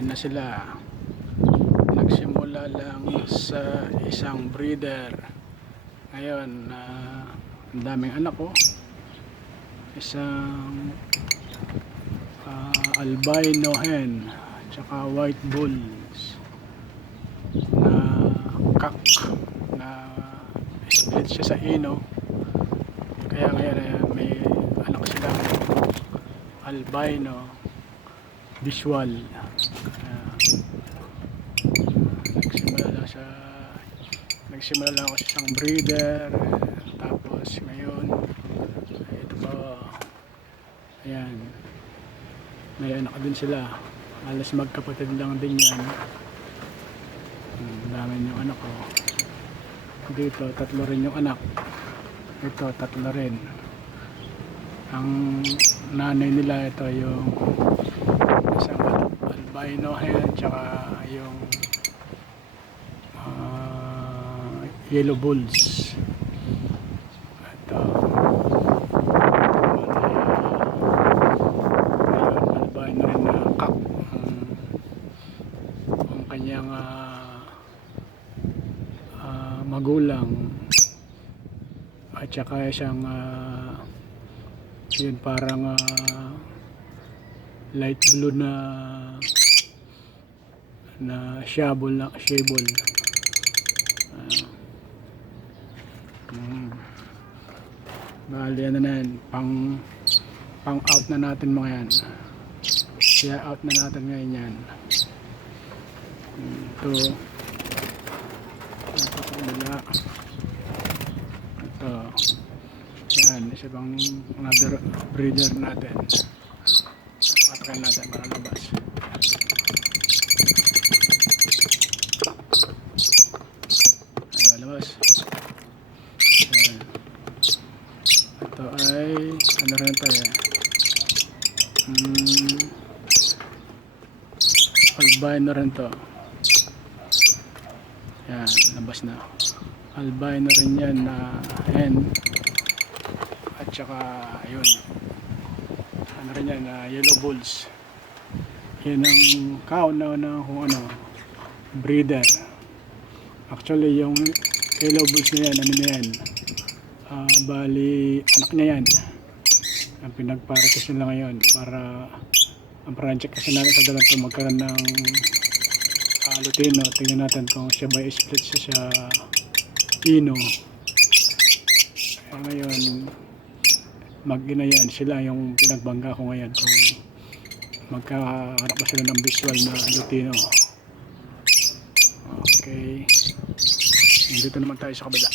Ayan na sila. Nagsimula lang sa isang breeder. Ngayon, ang daming anak ko. Isang albino hen, tsaka white bulls na kak na split siya sa ino. Kaya ngayon may anak silang albino visual. Nagsimula lang ako sa isang breeder, tapos ngayon ito po, ayan, may anak din sila. Alas magkapatid lang din yan. Dami yung anak ko dito, tatlo rin yung anak. Ito, tatlo rin. Ang nanay nila, ito yung isang albino hen, tsaka yung yellow bulls. Ito albino rin na kak. Ang kanyang magulang, at saka isang yun parang light blue na shabol bali ano na yan, pang out na natin mga yan. Kaya out na natin ngayon yan. Ito yan, isa pang another breeder natin. Patakan natin para labas. Ayan, labas. Ayan. Ito ay ano rin tayo, albino rin to. Yan, labas na. Albino rin yan na hen. At saka ayun, ano rin yan, yellow bulls. Yan ang kauna na kung ano, breeder. Actually yung yellow bulls na yan, ano na yan, bali anak niya yan. Ang pinagparakis nila ngayon para ang project kasi natin sa dalang ito magkaroon ng Lutino. Tingnan natin kung siya ba split siya sa ino. Kaya ngayon mag-ina yan, sila yung pinagbangga ko ngayon kung magkaharap ba sila ng visual na Lutino. Okay, dito naman tayo sa kabila.